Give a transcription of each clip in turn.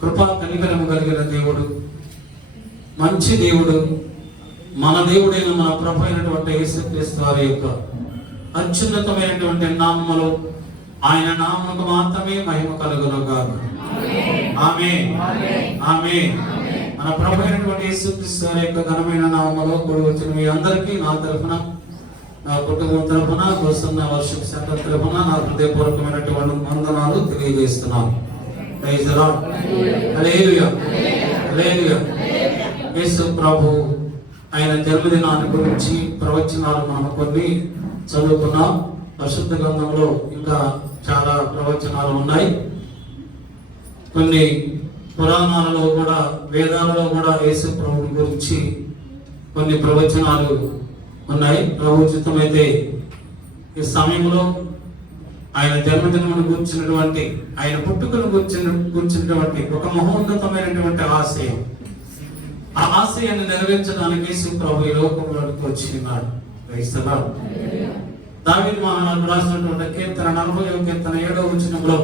కృపా కనికరము కలిగిన దేవుడు, మంచి దేవుడు, మన దేవుడైన మన ప్రభు అయినటువంటి యేసుక్రీస్తు వారి యొక్క అత్యున్నతమైనటువంటి నామములో ఆయన నామముకు మాత్రమే మహిమ కలుగును గాక. ఆమేన్, ఆమేన్. మన ప్రభు అయినటువంటి యేసుక్రీస్తు వారి యొక్క ఘనమైన నామములో కూడి వచ్చిన మీ అందరికీ నా తరఫున, నా కుటుంబం తరఫున, వస్తున్న వర్షిప్ సెంటర్ తరఫున నా హృదయపూర్వకమైనటువంటి వందనాలు తెలియజేస్తున్నాను. Praise the lord. Hallelujah, hallelujah. Yesu ప్రభు ఆయన జన్మదినాన్ని గురించి ప్రవచనాలు మనం కొన్ని చదువుకున్నాం. పరిశుద్ధ గ్రంథంలో ఇంకా చాలా ప్రవచనాలు ఉన్నాయి. కొన్ని పురాణాలలో కూడా, వేదాలలో కూడా యేసు ప్రభుని గురించి కొన్ని ప్రవచనాలు ఉన్నాయి. ప్రభు ఉచితమైతే ఈ సమయంలో ఆయన జన్మదినమును గురించినటువంటి, ఆయన పుట్టుకను గురించినటువంటి ఒక మహోన్నతమైనటువంటి ఆశయం, ఆ ఆశయాన్ని నెరవేర్చడానికి యేసు ప్రభు ఈ లోకంలోకి వచ్చినాడు. దావీదు మహారాజు రాసినటువంటి కీర్తన 40వ కీర్తన 7వ వచనంలో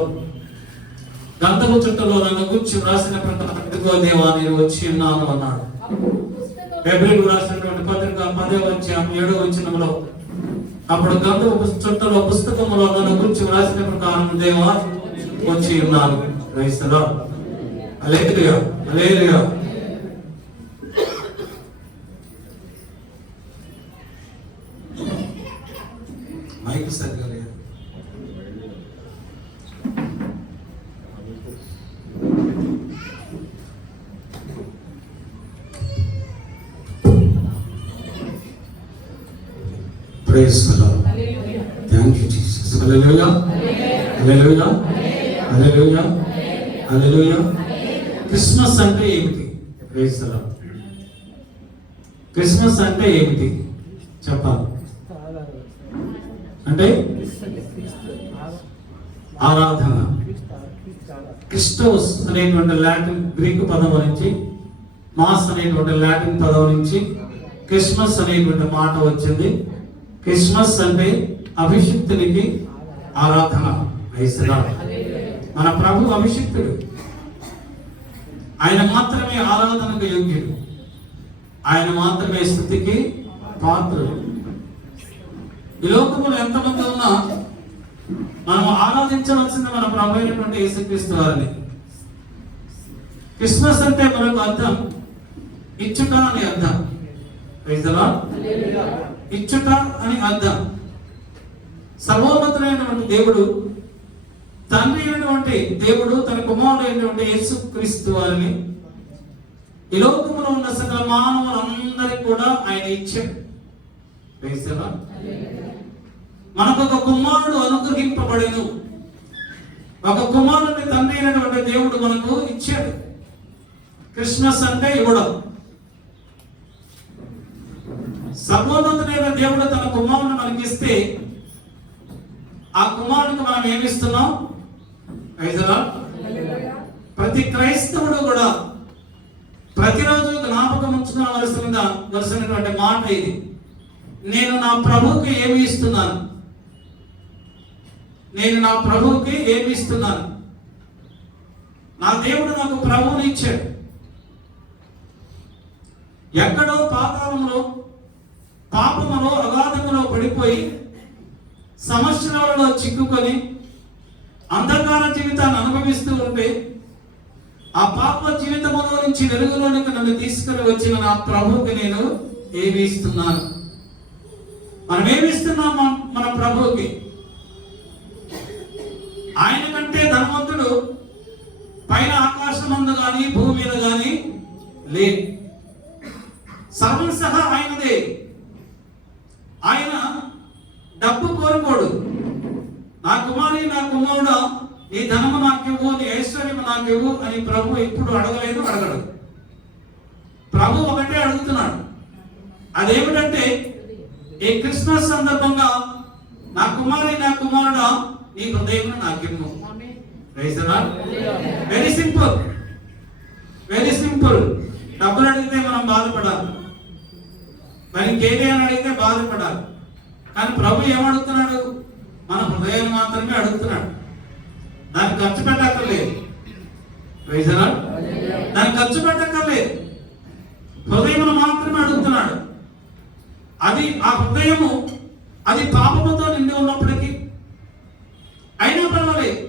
గంధపు చుట్టలో నన్ను గూర్చి రాసిన ప్రకారం ఇదిగో దేవా నేను వచ్చి ఉన్నాను అన్నాడు. హెబ్రీయులకు రాసినటువంటి పత్రిక 10వ అధ్యాయం 7వ వచనంలో అప్పుడు గంధపు చుట్టలో పుస్తకములో నన్ను గూర్చి రాసిన ప్రకారం దేవా వచ్చి ఉన్నాను. Praise the lord. Hallelujah, hallelujah. Mike సరిగా లేదు. Praise the lord. Thank you Jesus. Hallelujah, hallelujah, hallelujah, hallelujah. Christmas అంటే ఏమిటి? Praise the lord. క్రిస్మస్ అంటే ఏమిటి చెప్పాలి అంటే ఆరాధన. క్రిస్టోస్ అనేటువంటి లాటిన్ గ్రీకు పదం నుంచి, మాస్ అనేటువంటి లాటిన్ పదం నుంచి క్రిస్మస్ అనేటువంటి మాట వచ్చింది. క్రిస్మస్ అంటే అభిషిక్తునికి ఆరాధన. మన ప్రభు అభిషిక్తుడు, ఆయన మాత్రమే ఆరాధనకు యోగ్యుడు, ఆయన మాత్రమే స్తుతికి పాత్రుడు. ఈ లోకంలో ఎంతమంది ఉన్నా మనం ఆరాధించవలసింది మన ప్రభు అయినటువంటి యేసుక్రీస్తు వారిని. క్రిస్మస్ అంటే మనకు అర్థం ఇచ్చుట అని అర్థం. Praise the lord. ఇచ్చుట అని అర్థం. సర్వోన్నతుడైనటువంటి దేవుడు, తండ్రి అయినటువంటి దేవుడు తన కుమారుడు అయినటువంటి యేసుక్రీస్తు వారిని ఈ లోకంలో ఉన్న సకల మానవులందరికీ కూడా ఆయన ఇచ్చాడు. Praise the lord. మనకు ఒక కుమారుడు అనుగ్రహింపబడెను. ఒక కుమారుని తండ్రి అయినటువంటి దేవుడు మనకు ఇచ్చాడు. క్రిస్మస్ అంటే ఇవ్వడం. సర్వోన్నతుడైన దేవుడు తన కుమారుని మనకి ఇస్తే ఆ కుమారునికి మనం ఏమిస్తున్నాం? ప్రతి క్రైస్తవుడు కూడా ప్రతిరోజు జ్ఞాపకం ఉంచుకోవలసినటువంటి మాట ఇది. నేను నా ప్రభువుకి ఏమి ఇస్తున్నాను? నేను నా ప్రభువుకి ఏమి ఇస్తున్నాను? నా దేవుడు నాకు ప్రభువుని ఇచ్చాడు. ఎక్కడో పాతాళంలో, పాపములో, అగాధములో పడిపోయి సమస్యలలో చిక్కుకొని అంధకార జీవితాన్ని అనుభవిస్తూ ఉంటే ఆ పాప జీవితంలో నుంచి వెలుగులోనికి నన్ను తీసుకుని వచ్చిన నా ప్రభువుకి నేను ఏమి ఇస్తున్నాను? మనం ఏమి ఇస్తున్నాము మన ప్రభువుకి? ఆయన కంటే ధనవంతుడు పైన ఆకాశమందు గాని భూమి మీద గాని లేదు. సర్వం సహా ఆయనదే. ఆయన డబ్బు కోరుకోడు. నా కుమారి, నా కుమారుడా, నీ ధనము నాకివ్వు, నీ ఐశ్వర్యము నాకివ్వు అని ప్రభు ఎప్పుడు అడగలేదు, అడగడు. ప్రభు ఒకటే అడుగుతున్నాడు. అదేమిటంటే ఈ క్రిస్మస్ సందర్భంగా నా కుమారి, నా కుమారుడా, నీ హృదయం నాకివ్వు. Praise the lord. Very simple, very simple. డబ్బులు అడిగితే మనం బాధపడాలి, మరి ఇంకేమి అని అడిగితే బాధపడాలి. కానీ ప్రభు ఏమడుగుతున్నాడు? మన హృదయం మాత్రమే అడుగుతున్నాడు. దాన్ని ఖర్చు పెట్టక్కర్లేదు. Praise the lord. దాన్ని ఖర్చు పెట్టక్కర్లేదు, హృదయమును మాత్రమే అడుగుతున్నాడు. అది ఆ హృదయము అది పాపముతో నిండి ఉన్నప్పటికీ అయినా పర్వాలేదు.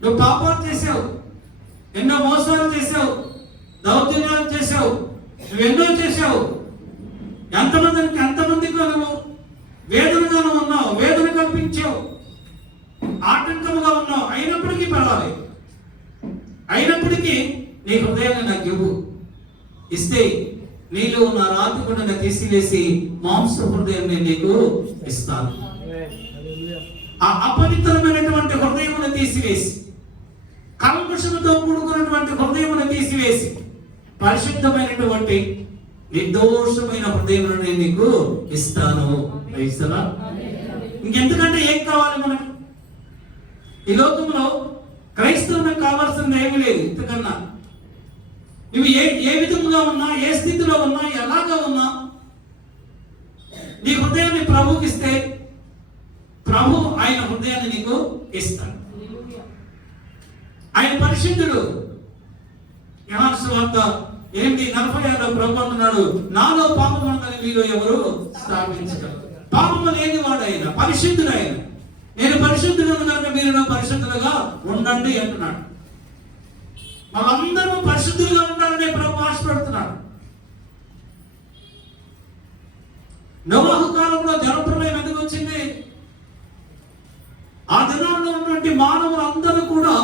నువ్వు పాపాలు చేసావు, ఎన్నో మోసాలు చేసావు, దౌర్జన్యాలు చేసావు, నువ్వెన్నో చేసావు, ఎంతమందికి నువ్వు వేదనగాను ఉన్నావు, వేదన కల్పించావు, ఆటంకముగా ఉన్నావు. అయినప్పటికీ పర్వాలేదు, అయినప్పటికీ నీ హృదయాన్ని నాకు ఇవ్వు. ఇస్తే నీలో ఉన్న రాతి గుండెని తీసివేసి మాంస హృదయాన్ని నీకు ఇస్తాను. ఆ అపవిత్రమైనటువంటి హృదయమును తీసివేసి, కల్మషముతో కూడుకున్నటువంటి హృదయమును తీసివేసి, పరిశుద్ధమైనటువంటి నిర్దోషమైన హృదయమును నేను నీకు ఇస్తాను. ఇంకెందుకంటే ఏం కావాలి మనకు? ఈ లోకంలో క్రైస్తవులకు కావాల్సింది ఏమీ లేదు. ఇంతకన్నా నువ్వు ఏ విధంగా ఉన్నా, ఏ స్థితిలో ఉన్నా, ఎలాగా ఉన్నా, నీ హృదయాన్ని ప్రభువుకి ఇస్తే ప్రభు ఆయన హృదయాన్ని నీకు ఇస్తాడు. ఆయన పరిశుద్ధుడు. యోహాను సువార్త 8:46 ప్రభు అంటున్నాడు, నాలో పాపం ఉందని మీలో ఎవరు స్థాపించగలరు? పాపము లేని వాడు ఆయన, పరిశుద్ధుడు ఆయన. నేను పరిశుద్ధుడు కనుక మీరు పరిశుద్ధులుగా ఉండండి అంటున్నాడు. మనందరూ పరిశుద్ధులుగా ఉండాలనే ప్రభు ఆశపడుతున్నాడు. నోవహు కాలంలో జలప్రళయం ఎందుకు వచ్చింది? ఆ దినాల్లో ఉన్నటువంటి మానవులు అందరూ కూడా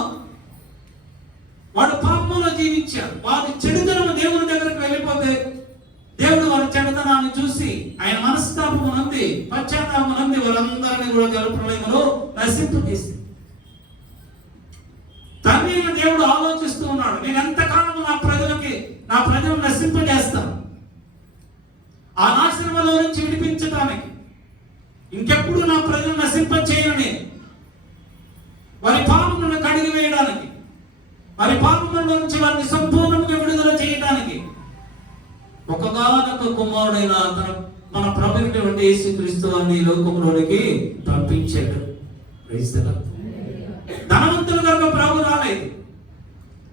వాడు పాపంలో జీవించారు. వారి చెడుతనం దేవుని దగ్గరకు వెళ్ళిపోతే దేవుడు వారి చెడుతనాన్ని చూసి ఆయన మనస్తాపము నంది, పశ్చాత్తాపం నంది వారందరినీ కూడా జలప్రళయంలో నశింపజేసింది. తండ్రి దేవుడు ఆలోచిస్తూ ఉన్నాడు, నేను ఎంతకాలం నా ప్రజలను నశింపజేస్తాను, ఆ నాశనంలో నుంచి విడిపించడానికి. ఇంకెప్పుడు నా ప్రజలను నశింపచేయని, వారి పాపములను కడిగి వేయడానికి, వారి పాపముల నుంచి వారిని సంపూర్ణంగా విడుదల చేయడానికి ఒకగానొక కుమారుడైన మన ప్రభువైనటువంటి యేసుక్రీస్తు వారిని లోకంలోనికి పంపించాడు. ధనవంతుల కొరకు ప్రభు రాలేదు,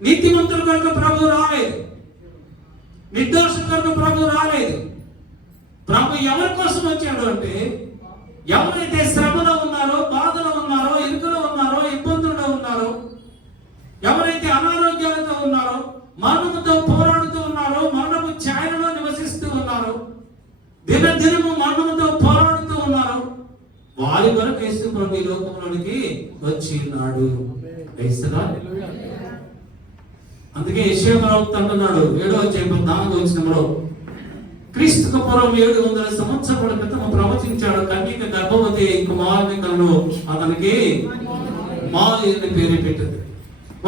నీతిమంతుల కొరకు ప్రభు రాలేదు, నిర్దోషుల కొరకు ప్రభు రాలేదు. ప్రభు ఎవరి కోసం వచ్చాడు అంటే, ఎవరైతే శ్రమలో ఉన్నారో, బాధలో ఉన్నారో, ఇరుకులో ఉన్నారో, ఇబ్బందుల్లో ఉన్నారో, ఎవరైతే అనారోగ్యాలతో ఉన్నారో, మరణముతో పోరాడుతూ ఉన్నారో, మరణము ఛాయలో నివసిస్తూ ఉన్నారో, దినదినము మరణముతో పోరాడుతూ ఉన్నారో, వారి వరకు యేసు ప్రభు ఈ లోకంలోనికి వచ్చి ఉన్నాడు. అందుకే యెషయా ప్రవక్త అంటున్నాడు 7వ అధ్యాయం 4వ వచనంలో, క్రీస్తుకు పూర్వం 700 సంవత్సరాల క్రితం ప్రవచించాడు, కన్యక గర్భవతి కుమారుని కను, అతనికి ఇమ్మానుయేలు అని పేరు పెట్టింది.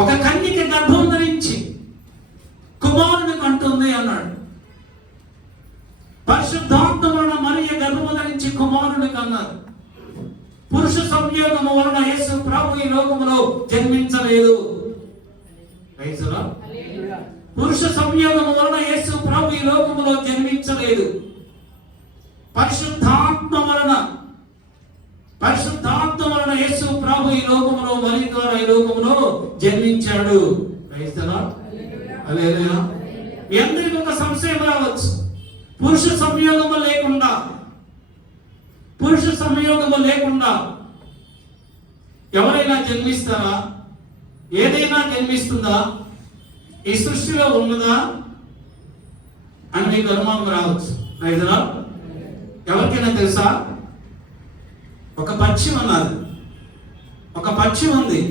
ఒక కన్యక గర్భం ధరించి కుమారుని కంటుంది అన్నాడు. పరిశుద్ధాత్మ వలన మరియ గర్భము ధరించి కుమారుని కన్నారు. పురుష సంయోగము వలన యేసు ప్రభు ఈ లోకములో జన్మించలేదు. పురుష సంయోగము వలన యేసు ప్రభు ఈ లోకములో జన్మించలేదు. పరిశుద్ధాత్మ వలన యేసు ప్రభు ఈ లోకములో మరి ద్వారా ఈ లోకములో జన్మించాడు. మీ అందరికీ ఒక సంశయం రావచ్చు, పురుష సంయోగము లేకుండా ఎవరైనా జన్మిస్తారా? ఏదైనా జన్మిస్తుందా? ఈ సృష్టిలో ఉన్నదా అని మీకు అనుమానం రావచ్చు. ఎవరికైనా తెలుసా? ఒక పక్షి ఉన్నది, ఒక పక్షి ఉంది.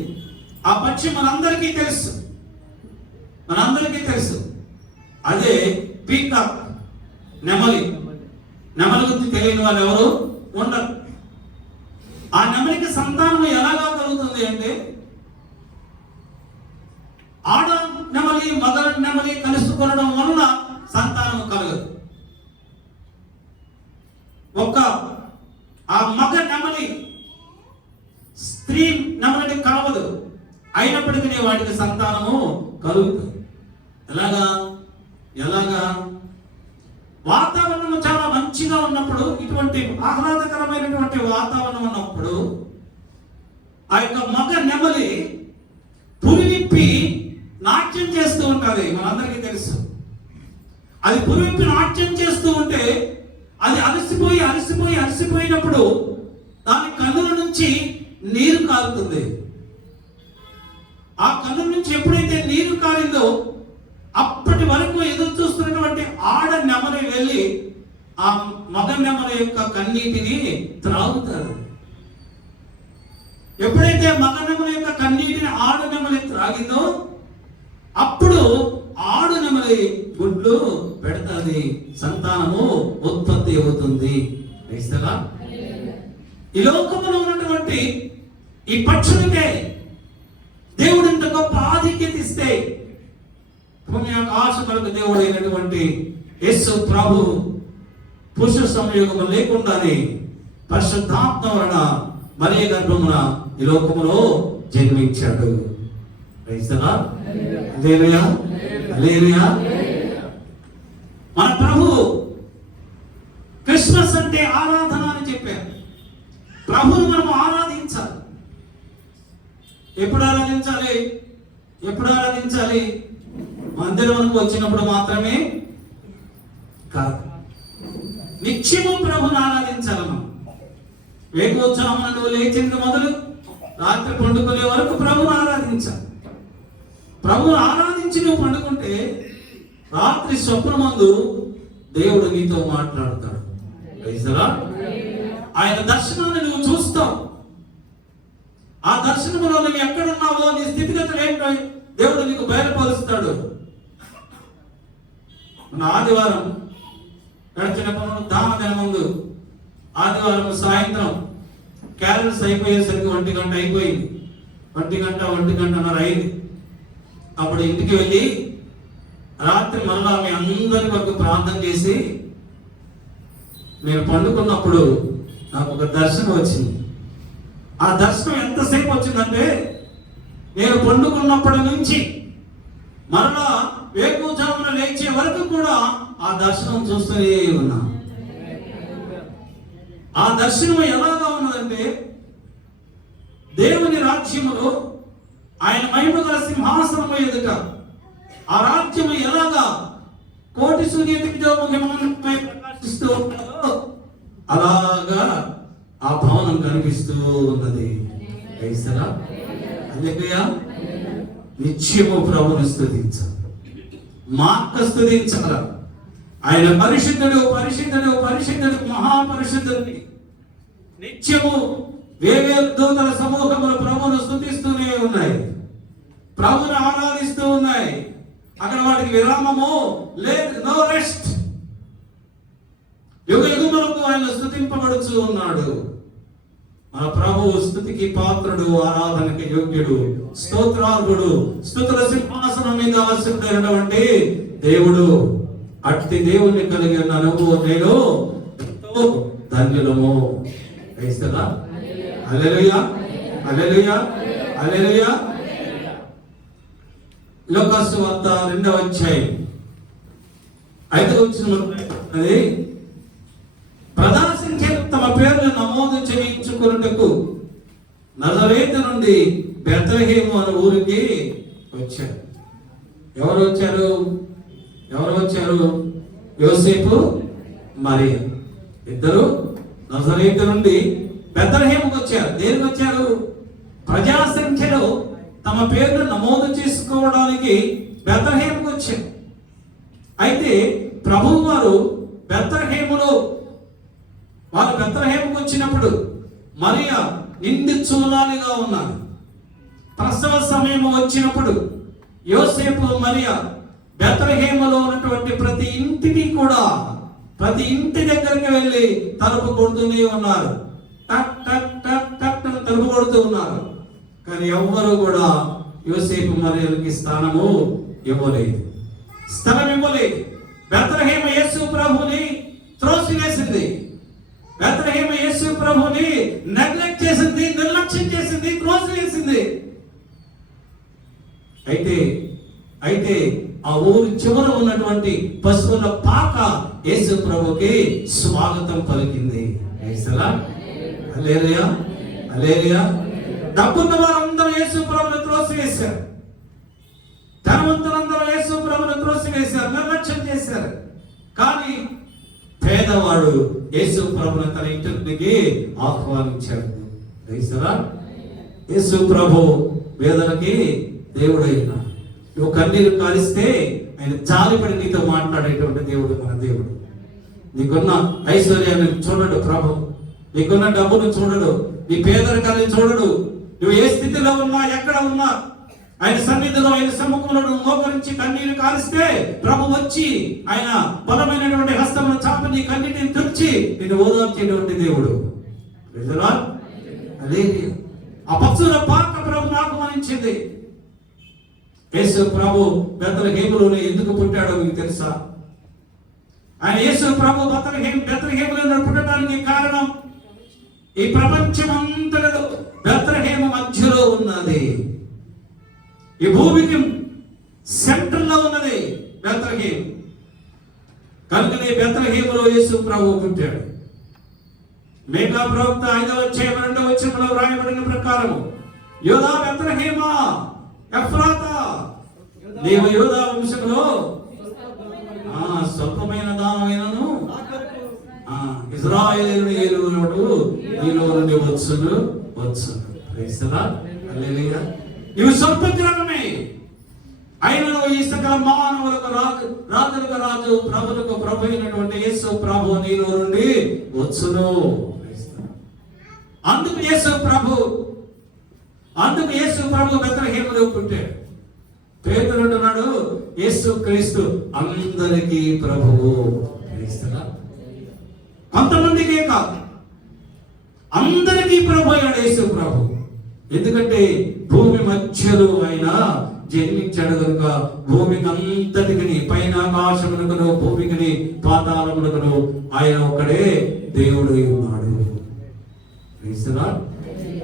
ఆ పక్షి మనందరికీ తెలుసు. అదే పీకాక్, నెమలి. నెమలి గురించి తెలియని వాళ్ళు ఎవరు ఉండరు. ఆ నెమలికి సంతానం ఎలాగా కలుగుతుంది అంటే, ఆడ నెమలి మగ నెమలి కలుసుకొనడం వలన సంతానం కలగదు. ఆ మగ నెమలి స్త్రీ నెమలిని కలవదు, అయినప్పటికీ వాటికి సంతానము కలుగుతుంది. ఎలాగా? వాతావరణం చాలా మంచిగా ఉన్నప్పుడు, ఇటువంటి ఆహ్లాదకరమైనటువంటి వాతావరణం ఉన్నప్పుడు ఆ యొక్క మగ నెమలి పురివిప్పి నాట్యం చేస్తూ ఉంటుంది, మనందరికీ తెలుసు. అది పురివిప్పి నాట్యం చేస్తూ ఉంటే అది అలసిపోయినప్పుడు దాని కన్నుల నుంచి నీరు కారుతుంది. ఆ కన్నుల నుంచి ఎప్పుడైతే నీరు కారిందో అప్పటి వరకు ఎదురు చూస్తున్నటువంటి ఆడ నెమలి వెళ్ళి ఆ మగ నెమలి యొక్క కన్నీటిని త్రాగుతారు. ఎప్పుడైతే మగ నెమలి యొక్క కన్నీటిని ఆడు నెమలి త్రాగిందో అప్పుడు ఆడు నెమలి గుడ్లు పెడతాది, సంతానము ఉత్పత్తి అవుతుంది. ఈ లోకంలో ఉన్నటువంటి ఈ పక్షులకే దేవుడు ఇంత గొప్ప ఆధిక్యత ఇస్తే భూమి ఆకాశములకు దేవుడు అయినటువంటి యేసు ప్రభు పురుష సంయోగము లేకుండానే పరిశుద్ధాత్మ వలన మరియ గర్భమున ఈ లోకములో జన్మించాడు. మన ప్రభు క్రిస్మస్ అంటే ఆరాధన అని చెప్పారు. ప్రభువును మనం ఆరాధించాలి. ఎప్పుడు ఆరాధించాలి? మందిరంకు వచ్చినప్పుడు మాత్రమే కాదు, నిత్యము ప్రభువును ఆరాధించాలి. మనం వేకోత్సవం నువ్వు లేచింది మొదలు రాత్రి పండుకునే వరకు ప్రభువును ఆరాధించాలి. ప్రభువును ఆరాధించి నువ్వు పండుకుంటే రాత్రి స్వప్నమందు దేవుడు నీతో మాట్లాడతాడు. ఆయన దర్శనాన్ని నువ్వు చూస్తావు. ఆ దర్శనంలో నువ్వు ఎక్కడున్నావో, నీ స్థితిగతులు ఏంటో దేవుడు నీకు బయలుపరుస్తాడు. మన ఆదివారం గడిచిన దామదిన ముందు ఆదివారం సాయంత్రం క్యారల్స్ అయిపోయేసరికి 1 గంట అయిపోయింది. 1 గంటన్నర అయింది. అప్పుడు ఇంటికి వెళ్ళి రాత్రి మరలా మీ అందరి వరకు ప్రార్థన చేసి నేను పండుకున్నప్పుడు నాకు ఒక దర్శనం వచ్చింది. ఆ దర్శనం ఎంతసేపు వచ్చిందంటే నేను పండుకున్నప్పటి నుంచి మరలా వేకువజామున లేచే వరకు కూడా ఆ దర్శనం చూస్తూనే ఉన్నా. ఆ దర్శనం ఎలాగా ఉన్నదంటే దేవుని రాజ్యములో ఆయన మహిమగల సింహాసనము ఎదుట ఆ రాజ్యము ఎలాగా కోటి సూర్యముఖమై ప్రకాశిస్తూ ఉంటుందో అలాగా ఆ భవనం కనిపిస్తూ ఉన్నది. నిత్యము ప్రభుని స్తుతించాలి, మాక్క స్తుతించాల. ఆయన పరిశుద్ధుడు మహాపరిశుద్ధుడిని నిత్యము వేవేల దూతల సమూహములు ప్రభువును స్తుతిస్తూనే ఉన్నాయి, ప్రభువును ఆరాధిస్తూ ఉన్నాయి. అక్కడ వాటికి విరామము లేదు, నో రెస్ట్. యుగములకు ఆయన స్తుతింపబడుచు ఉన్నాడు. మన ప్రభువు స్తుతికి పాత్రుడు, ఆరాధనకి యోగ్యుడు, స్తోత్రార్హుడు, స్తుతుల సింహాసనం మీద ఆసీనుడైనటువంటి దేవుడు. అట్టి దేవుణ్ణి కలిగి ఉన్న నువ్వు నేను ఎంతో ధన్యులము. క్రైస్తవా? హల్లెలూయా, హల్లెలూయా, హల్లెలూయా. లోకాసు వార్త 2వ అధ్యాయం 5వ వచనములో ప్రధాన సంఖ్యలో తమ పేర్లు నమోదు చేయించుకున్నట్టుకు నజరేతు నుండి బెత్లెహేము అనే ఊరికి వచ్చారు. ఎవరు వచ్చారు? యోసేపు, మరియ ఇద్దరు నజరేతు నుండి బెత్లెహేముకు వచ్చారు. దేనికి వచ్చారు? ప్రజా సంఖ్యలో తమ పేర్లు నమోదు చేసుకోవడానికి బెత్లెహేముకు వచ్చారు. అయితే ప్రభువు వారు బెత్లెహేముకు వచ్చినప్పుడు మరియ నిండి చూలాలిగా ఉన్నారు. ప్రసవ సమయం వచ్చినప్పుడు యోసేపు మరియ బెత్లెహేములో ఉన్నటువంటి ప్రతి ఇంటి దగ్గరికి వెళ్ళి తలుపు కొడుతూనే ఉన్నారు. టక్ టక్ టక్ టక్ తలుపు కొడుతూ ఉన్నారు. కానీ ఎవ్వరు కూడా యోసేపు మరియలకి స్థలం ఇవ్వలేదు. బెత్లెహేము యేసు ప్రభుని త్రోసివేసింది. బెత్లెహేము యేసు ప్రభుని నెగ్లెక్ట్ చేసింది, నిర్లక్ష్యం చేసింది, త్రోసివేసింది. అయితే ఆ ఊరు చివర ఉన్నటువంటి పశువుల పాక యేసు ప్రభుకి స్వాగతం పలికింది. హల్లెలూయా, హల్లెలూయా. డబ్బున్న వారందరూ యేసు ప్రభుని త్రోసివేశారు. ధనవంతులందరూ యేసు ప్రభువును త్రోసివేశారు, నిర్లక్ష్యం చేశారు. కానీ పేదవాడు యేసు ప్రభువును తన ఇంటికి ఆహ్వానించాడు. యేసు ప్రభు వేదనకి దేవుడైనా నువ్వు కన్నీరు కారిస్తే ఆయన జాలిపడి నీతో మాట్లాడేటువంటి దేవుడు మన దేవుడు. నీకున్న ఐశ్వర్యాన్ని చూడడు ప్రభు, నీకున్న డబ్బును చూడడు, నీ పేదరికాన్ని చూడడు. నువ్వు ఏ స్థితిలో ఉన్నా, ఎక్కడ ఉన్నా ఆయన సన్నిధిలో, ఆయన సముఖంలో నువ్వు మోకరించి కన్నీరు కారిస్తే ప్రభు వచ్చి ఆయన బలమైనటువంటి హస్తమును చాపి నీ కన్నీటిని తుడిచి నిన్ను ఓదార్చేటువంటి దేవుడు. ఆ పక్షుల పాక ప్రభు ఆహ్వానించింది. యేసు ప్రభు బెత్లెహేములోనే ఎందుకు పుట్టాడో మీకు తెలుసా? ఆయన యేసు ప్రభు బెత్లెహేములో పుట్టడానికి కారణం ఈ ప్రపంచమంతటిలో బెత్లెహేము మధ్యలో ఉన్నది. ఈ భూమికి సెంటర్లో ఉన్నది బెత్లెహేము. కనుకనే బెత్లెహేములో యేసు ప్రభు పుట్టాడు. మేకా ప్రవక్త 5వ అధ్యాయం 2వ వచనంలో వ్రాయబడిన ప్రకారం యోధా బెత్లెహేమా ఎఫ్రాతా, నీవు యోధా వంశంలో స్వల్పమైన దానమైనను ఇశ్రాయేలును ఏలువాడు నీలో నుండి వచ్చును. హల్లెలూయా. నీవు స్వల్ప గ్రామమే అయినను ఈ సకల మానవులకు రాజులకు రాజు, ప్రభులకు ప్రభు అయినటువంటి యేసు ప్రభు నీలో నుండి వచ్చును. అందుకు యేసు ప్రభు బెత్లెహేములో పుట్టాడు. పేతురు అంటున్నాడు యేసు క్రీస్తు అందరికీ ప్రభువు. కొంతమందికే కాదు, అందరికీ ప్రభు అయ్యాడు యేసు ప్రభు. ఎందుకంటే భూమి మధ్యలో ఆయన జన్మించాడు కనుక భూమికి అంతటికి, పైన ఆకాశమునకును భూమికి పాతాళమునకును ఆయన ఒక్కడే దేవుడు ఉన్నాడు.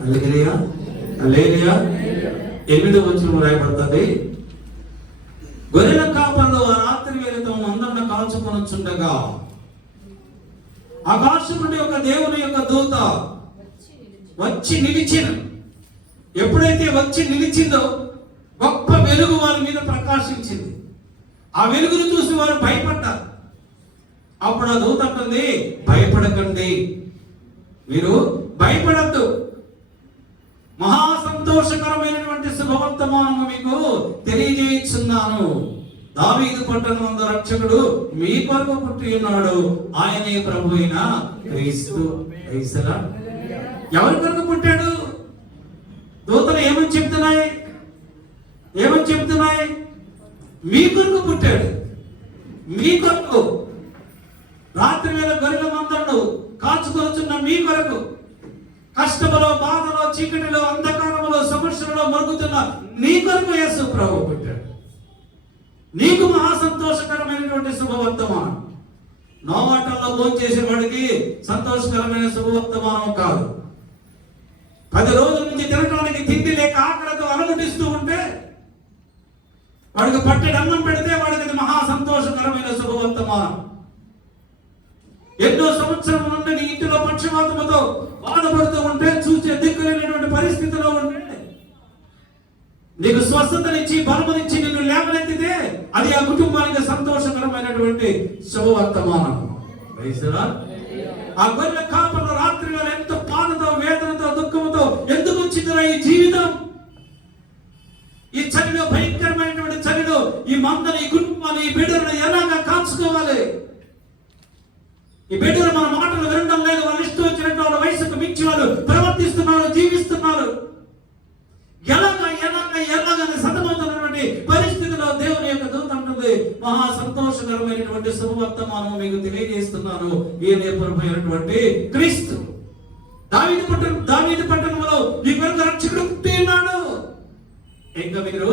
హల్లెలూయా. 8వ వచనంలో రాయబడుతుంది, గొర్రెల కాపర్లు ఆ రాత్రి వేళతో మందన్న కాల్చుకొనుచుండగా ఆకాశం నుండి ఒక దేవుని యొక్క దూత వచ్చి నిలిచిన. ఎప్పుడైతే వచ్చి నిలిచిందో గొప్ప వెలుగు వారి మీద ప్రకాశించింది. ఆ వెలుగును చూసి వారు భయపడ్డారు. అప్పుడు ఆ దూత అంటుంది, భయపడకండి, మీరు భయపడద్దు, మహా సంతోషకరమైనటువంటి శుభవర్తమానము మీకు తెలియజేస్తున్నాను. దావీదు పట్టణమందు రక్షకుడు మీ కొరకు పుట్టి ఉన్నాడు, ఆయనే ప్రభు అయిన క్రీస్తు. ఎవరి కొరకు పుట్టాడు? దూతలు ఏమని చెప్తున్నాయి? మీ కొరకు పుట్టాడు. మీ కొరకు, రాత్రి వేళ గొర్రెల మందను కాచుకొనుచున్న మీ కొరకు, కష్టములో, బాధలో, చీకటిలో, అంధకారంలో, సమస్యలలో మరుగుతున్న నీ కొరకు యేసు ప్రభు పుట్టాడు. నీకు మహా సంతోషకరమైనటువంటి శుభవర్తమానం. నోవాటంలో భోంచేసేవాడికి సంతోషకరమైన శుభవర్తమానం కాదు. 10 రోజుల నుంచి తినడానికి తిండి లేక ఆకలితో అలమటిస్తూ ఉంటే వాడికి పట్టెడు అన్నం పెడితే వాడికి అది మహా సంతోషకరమైన శుభవర్తమానం. ఎన్నో సంవత్సరం నుండి నీ ఇంటిలో పక్షవాతముతో బాధపడుతూ ఉంటే, చూసే దిక్కులేనటువంటి పరిస్థితిలో ఉంటే నీకు స్వస్థతనిచ్చి బలమునిచ్చి నిన్ను లేవనెత్తితే అది ఆ కుటుంబానికి సంతోషకరమైనటువంటి శుభవర్తమానం. ఆ గొర్రెల కాపర్లు రాత్రి వేళ ఎంతో బాధతో, వేదనతో, దుఃఖంతో ఎందుకు వచ్చిందిరా ఈ జీవితం? ఈ చలిలో, భయంకరమైనటువంటి చలిలో ఈ మందని, ఈ కుటుంబాన్ని, ఈ బిడ్డలను ఎలాగా కాచుకోవాలి? ఈ బిడ్డలు మన మాటలు వినడం లేదు, వాళ్ళు ఇష్టం వచ్చినట్టు వాళ్ళ వయసుకు మించి వాళ్ళు ప్రవర్తిస్తున్నారు, జీవిస్తున్నారు. ఎలాగని సతమవుతున్నటువంటి పరిస్థితిలో దేవుని యొక్క దూత అంటుంది, మహా సంతోషకరమైనటువంటి శుభవర్తమానం మీకు తెలియజేస్తున్నాను, ఈయనే ప్రభువైనటువంటి క్రీస్తు. దావీదు పట్టణంలో మీ కొరకు రక్షకుడు పుట్టి ఉన్నాడు. ఇంకా మీరు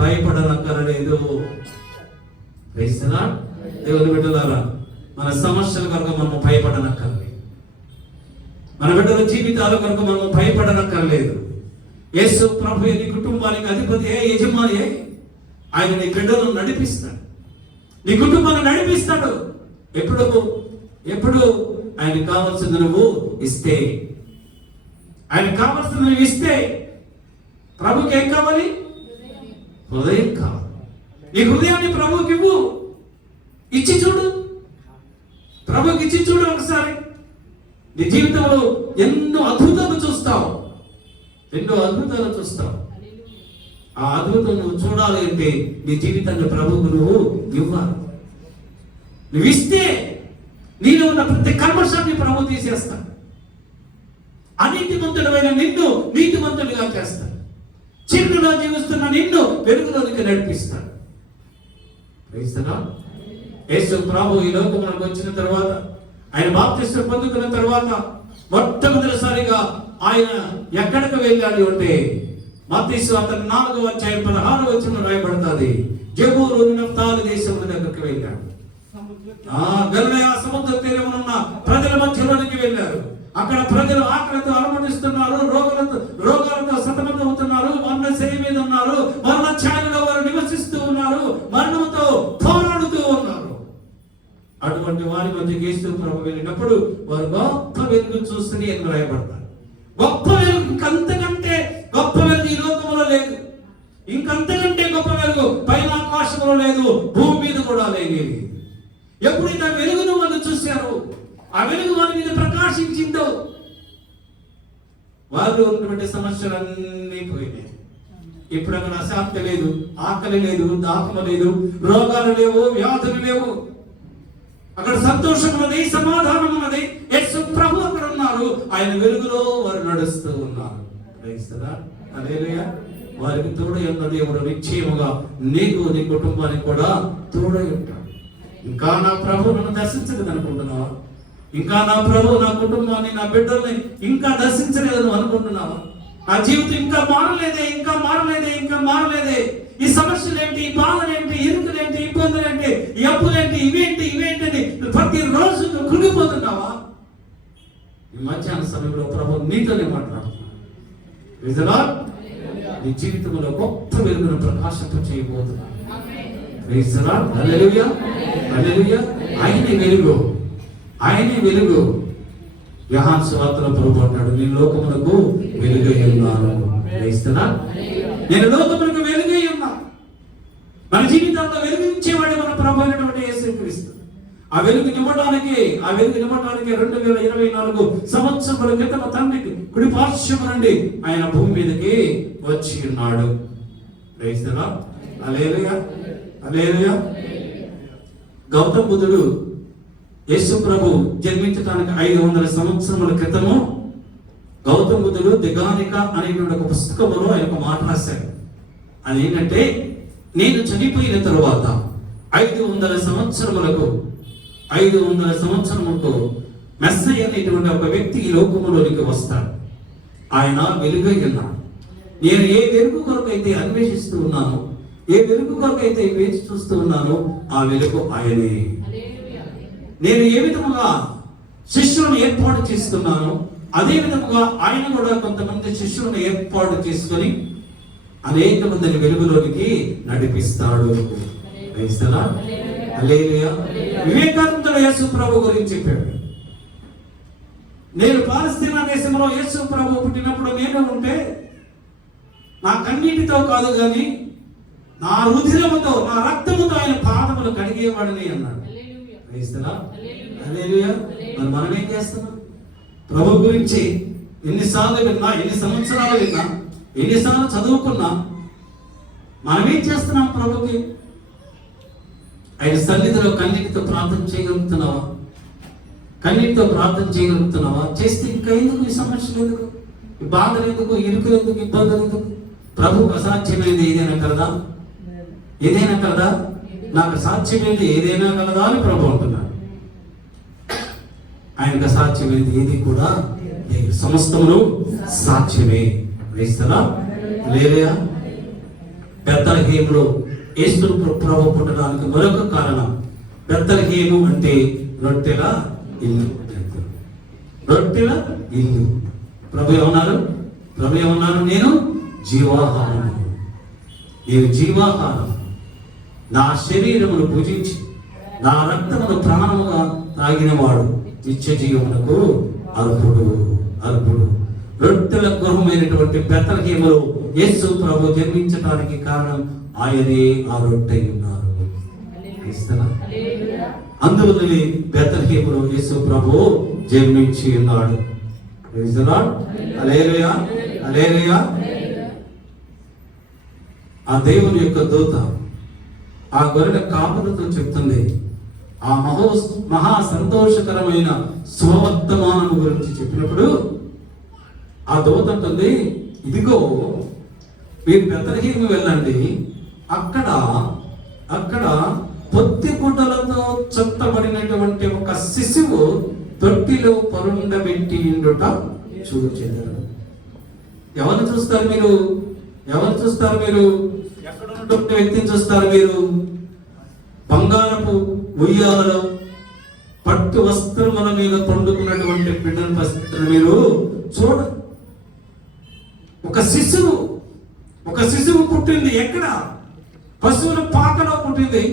భయపడనక్కరలేదు. దేవుని బిడ్డలారా, మన సమస్యల కొరకు మనం భయపడనక్కర్లేదు. మన బిడ్డల జీవితాల కొరకు మనం భయపడనక్కర్లేదు. యేసు ప్రభు నీ కుటుంబానికి అధిపతి, యజమాని, ఆయన నీ బిడ్డలను నడిపిస్తాడు, నీ కుటుంబాన్ని నడిపిస్తాడు. ఎప్పుడు ఆయన కావాల్సింది నువ్వు ఇస్తే, ఆయన కావాల్సింది నువ్వు ఇస్తే, ప్రభుకి ఏం కావాలి? హృదయం కావాలి. నీ హృదయాన్ని ప్రభువుకి ఇవ్వు, ఇచ్చి చూడు, ప్రభుకి ఇచ్చి చూడు ఒకసారి. నీ జీవితంలో ఎన్నో అద్భుతాలు చూస్తావు, ఎన్నో అద్భుతాలు చూస్తావు. ఆ అద్భుతం నువ్వు చూడాలి అంటే నీ జీవితాన్ని ప్రభువుకు నువ్వు ఇవ్వాలి. నువ్వు ఇస్తే నీలో ఉన్న ప్రతి కల్మషాన్ని ప్రభు తీసేస్తాడు. అనీతిమంతుడైన నిన్ను నీతిమంతుడిగా చేస్తాడు. చీకటిలో జీవిస్తున్న నిన్ను వెలుగులోనికి నడిపిస్తాడు. యేసు ప్రభు ఈ లోకంలోకి వచ్చిన తర్వాత, ఆయన బాప్తిస్మం పొందుకున్న తర్వాత మొట్టమొదటిసారిగా ఆయన ఎక్కడికి వెళ్ళాడు అంటే మత్తయి సువార్త 4వ అధ్యాయం 16వ వచనంలో రాయబడుతుంది. జెబూలూను నఫ్తాలి దేశముల దగ్గరికి వెళ్ళాడు. గలిలయ సముద్ర తీరమునున్న ప్రజల మధ్యలోనికి వెళ్ళారు. అక్కడ ప్రజలు ఆకలితో అలమటిస్తున్నారు, రోగాలతో సతమతమవుతున్నారు, మరణ శయ్య మీద ఉన్నారు, మరణ ఛాయలో వారు నివసిస్తూ ఉన్నారు, మరణంతో పోరాడుతూ ఉన్నారు. అటువంటి వారి మధ్య యేసు ప్రభు వెళ్ళినప్పుడు వారు గొప్ప వెలుగు చూస్తూనే అని రాయబడతారు. గొప్ప వెలుగు, ఇంకంతకంటే గొప్ప వెలుగు ఈ లోకంలో లేదు, ఇంకంతకంటే గొప్ప వెలుగు పైన ఆకాశంలో లేదు, భూమి మీద కూడా లేదు. ఎప్పుడైతే ఆ వెలుగును వాళ్ళు చూశారు, ఆ వెలుగు వారి మీద ప్రకాశించిందో వాళ్ళు ఉన్నటువంటి సమస్యలన్నీ పోయినాయి. ఇప్పుడు అక్కడ అశాంతి లేదు, ఆకలి లేదు, దాహము లేదు, రోగాలు లేవు, వ్యాధులు లేవు. అక్కడ సంతోషం ఉన్నది, సమాధానం ఉన్నది. యేసు ప్రభు అక్కడ ఉన్నారు, ఆయన వెలుగులో వారు నడుస్తూ ఉన్నారు. హల్లెలూయా. వారికి తోడై ఉన్న దేవుడు నిశ్చయముగా నీకు నీ కుటుంబానికి కూడా తోడై ఉంటాడు. ఇంకా నా ప్రభు నన్ను దర్శించలేదు అనుకుంటున్నావా? ఇంకా నా ప్రభు నా కుటుంబాన్ని, నా బిడ్డల్ని ఇంకా దర్శించలేదు అనుకుంటున్నావా? ఆ జీవితం ఇంకా మారలేదే, ఇంకా మారలేదే, ఇంకా మారలేదే. ఈ సమస్యలేంటి, ఈ బాధలేంటి, ఇరుకులేంటి, ఇబ్బందులేంటి, ఈ అప్పులేంటి, ఇవేంటి అని ప్రతిరోజు నువ్వు కృంగిపోతున్నావా? ఈ మధ్యాహ్న సమయంలో ప్రభు నీతోనే మాట్లాడుతున్నాడు. నీ జీవితంలో గొప్ప వెలుగును ప్రకాశింప చేయబోతున్నాడు. హల్లెలూయా, హల్లెలూయా. ఆయనే వెలుగు, ఆయనే వెలుగు. యోహాను సువార్తలో ప్రభు అంటాడు, నేను లోకమునకు వెలుగై ఉన్నాను. నేను లోకమునకు వెలుగై ఉన్నా. మన జీవితంలో వెలుగునిచ్చేవాడు మన ప్రభు అయినటువంటి యేసుక్రీస్తు. ఆ వెలుగు నిమ్మడానికి 2024 సంవత్సరాల క్రితం తండ్రికి కుడి పార్శ్వము నుండి ఆయన భూమి మీదకి వచ్చి ఉన్నాడు. హల్లెలూయా, హల్లెలూయా. గౌతమ బుద్ధుడు యేసు ప్రభు జన్మించడానికి 500 సంవత్సరముల క్రితము గౌతమ బుద్ధుడు దిగానిక అనేటువంటి ఒక పుస్తకంలో ఆయన ఒక మాట రాశాడు. అది ఏంటంటే, నేను చనిపోయిన తరువాత 500 సంవత్సరములకు మెస్సయ్య అనేటువంటి ఒక వ్యక్తి ఈ లోకములోనికి వస్తాడు. ఆయన వెలుగై ఉన్నాడు. నేను ఏ వెలుగు కొరకైతే అన్వేషిస్తూ ఉన్నానో, ఏ వెలుగు కొరకైతే వేచి చూస్తూ ఉన్నానో, ఆ వెలుగు ఆయనే. నేను ఏ విధముగా శిష్యులను ఏర్పాటు చేస్తున్నానో, అదే విధముగా ఆయన కూడా కొంతమంది శిష్యులను ఏర్పాటు చేసుకొని అనేక మందిని వెలుగులోనికి నడిపిస్తాడు. హల్లెలూయా. వివేకానందుడు యేసు ప్రభు గురించి చెప్పాడు. నేను పాలస్తీనా దేశంలో యేసు ప్రభు పుట్టినప్పుడు నేను ఉంటే నా కన్నీటితో కాదు కానీ నా రుధిరముతో, నా రక్తముతో ఆయన పాదములు కడిగేవాడని అన్నాడు. హల్లెలూయా. మరి మనం ఏం చేస్తున్నాం? ప్రభు గురించి ఎన్నిసార్లు విన్నా, ఎన్ని సంవత్సరాలు విన్నా, ఎన్నిసార్లు చదువుకున్నా, మనం ఏం చేస్తున్నాం? ప్రభుకి ఆయన సన్నిధిలో కన్నీటితో ప్రార్థన చేయగలుగుతున్నావా? కన్నీటితో ప్రార్థన చేయగలుగుతున్నావా? చేస్తే ఇంకా ఎందుకు ఈ సమస్యలు, ఎందుకు ఈ బాధలు, ఎందుకు ఇరుకులు, ఎందుకు ఇబ్బందులు, ఎందుకు? ప్రభుకు అసాధ్యమైనది ఏదైనా కలదా? ఏదైనా కలదా? నాకు సాధ్యమైనది ఏదైనా కలదా అని ప్రభు అంటున్నాడు. ఆయనకు అసాధ్యమైనది ఏది కూడా లేదు. సమస్తమును సాధ్యమే. లేదా బెత్లెహేములో యేసు ప్రభు పుట్టడానికి మరొక కారణం, బెత్లెహేము అంటే రొట్టెల ఇల్లు. రొట్టెల ఇల్లు. ప్రభు ఏమన్నారు? నేను జీవాహారం, నేను జీవాహారం. నా శరీరమును పూజించి నా రక్తమును ప్రాణముగా తాగినవాడు నిత్య జీవమునకు అర్హుడు. రొట్టెల గృహమైనటువంటి బెత్లెహేములో యేసు ప్రభు జన్మించడానికి కారణం ఆయనే ఆ రొట్టె ఉన్నారు. అందువల్లనే బెత్లెహేములో యేసు ప్రభు జన్మించి ఉన్నాడు. హల్లెలూయా, హల్లెలూయా. ఆ దేవుని యొక్క దూత ఆ గొర్రెల కాపులతో చెప్తుంది ఆ మహా సంతోషకరమైన స్వవర్తమానం గురించి చెప్పినప్పుడు ఆ దూత అంటుంది, ఇదిగో మీరు బెత్లెహేము వెళ్ళండి, అక్కడ పొత్తి గుడ్డలతో చుట్టబడినటువంటి ఒక శిశువు తొట్టిలో పరుండబెట్టి ఉండుట చూచెదరు. ఎవరిని చూస్తారు మీరు? ఎక్కడ ఉన్నటువంటి వ్యక్తిని చూస్తారు మీరు? బంగారపు ఉయ్యాలలో పట్టు వస్త్రముల మీద పండుకున్నటువంటి బిడ్డల పరిస్థితులు మీరు చూడండి. ఒక శిశువు పుట్టింది. ఎక్కడ? పశువుల పాకలో పుట్టింది.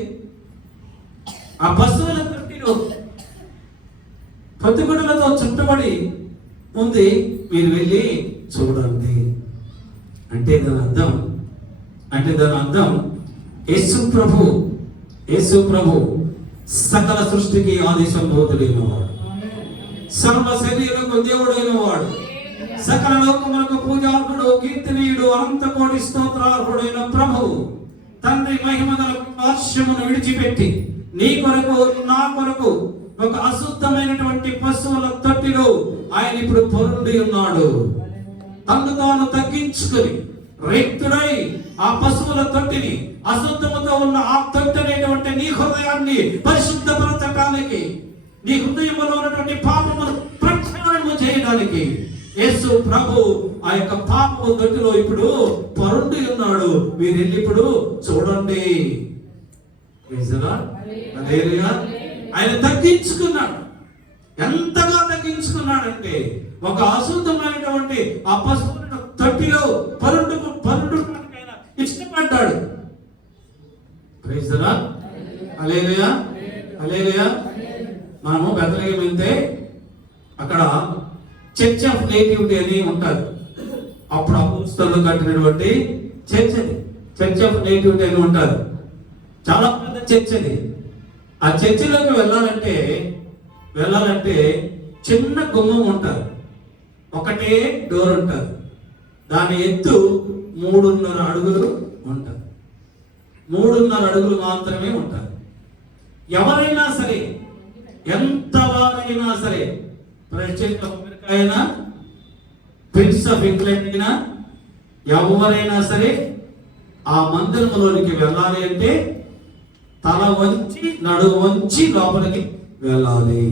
ఆ పశువుల తొట్టిలో పొత్తిగుడ్డలతో చుట్టబడి ఉంది. మీరు వెళ్ళి చూడండి. అంటే దాని అర్థం యేసు ప్రభు సకల సృష్టికి ఆదేశం బోధుడైన వాడు, సర్వ శరీరకు దేవుడైన వాడు, సకల లోకములకు పూజార్హుడు, కీర్తనీయుడు, అనంత కోటి స్తోత్రార్హుడైన ప్రభువు తండ్రి మహిమగల వర్షమును విడిచిపెట్టి నీ కొరకు నా కొరకు ఒక అశుద్ధమైనటువంటి పశువుల తొట్టిలో ఆయన ఇప్పుడు పొరుండి ఉన్నాడు. తను తాను తగ్గించుకొని రిక్తుడై ఆ పశువుల తొట్టిని, అశుద్ధముతో ఉన్న ఆ తొట్టి అనేటువంటి నీ హృదయాన్ని పరిశుద్ధపరచడానికి, నీ హృదయంలో ఉన్నటువంటి పాపమును ప్రక్షాళన చేయడానికి యేసు ప్రభు ఆ యొక్క పాపము తొట్టిలో ఇప్పుడు పరుండి ఉన్నాడు. మీరు వెళ్ళి ఇప్పుడు చూడండి. ఆయన తగ్గించుకున్నాడు. ఎంతగా తగ్గించుకున్నాడంటే ఒక అశుద్ధమైనటువంటి ఆ పశువుల తొట్టిలో పరుండు ఇష్టపడ్డాడు. హల్లెలూయా, హల్లెలూయా. మనము బెత్లెహేము వెళ్తే అక్కడ చర్చ్ ఆఫ్ నేటివిటీ అని ఉంటారు. అప్పుడు అపోస్తలులు కట్టినటువంటి చర్చ్ ఆఫ్ నేటివిటీ అని ఉంటారు. చాలా పెద్ద చర్చ్ అది. ఆ చర్చిలోకి వెళ్ళాలంటే చిన్న గుమ్మం ఉంటారు, ఒకటే డోర్ ఉంటారు. దాని ఎత్తు 3.5 అడుగులు ఉంటారు. 3.5 అడుగులు మాత్రమే ఉంటారు. ఎవరైనా సరే, ఎంత వారైనా సరే, ప్రెసిడెంట్ ఆఫ్ అమెరికా అయినా, ప్రిన్స్ ఆఫ్ ఇంగ్లాండ్ అయినా, ఎవరైనా సరే ఆ మందిరంలోనికి వెళ్ళాలి అంటే తల వంచి నడుము వంచి లోపలికి వెళ్ళాలి.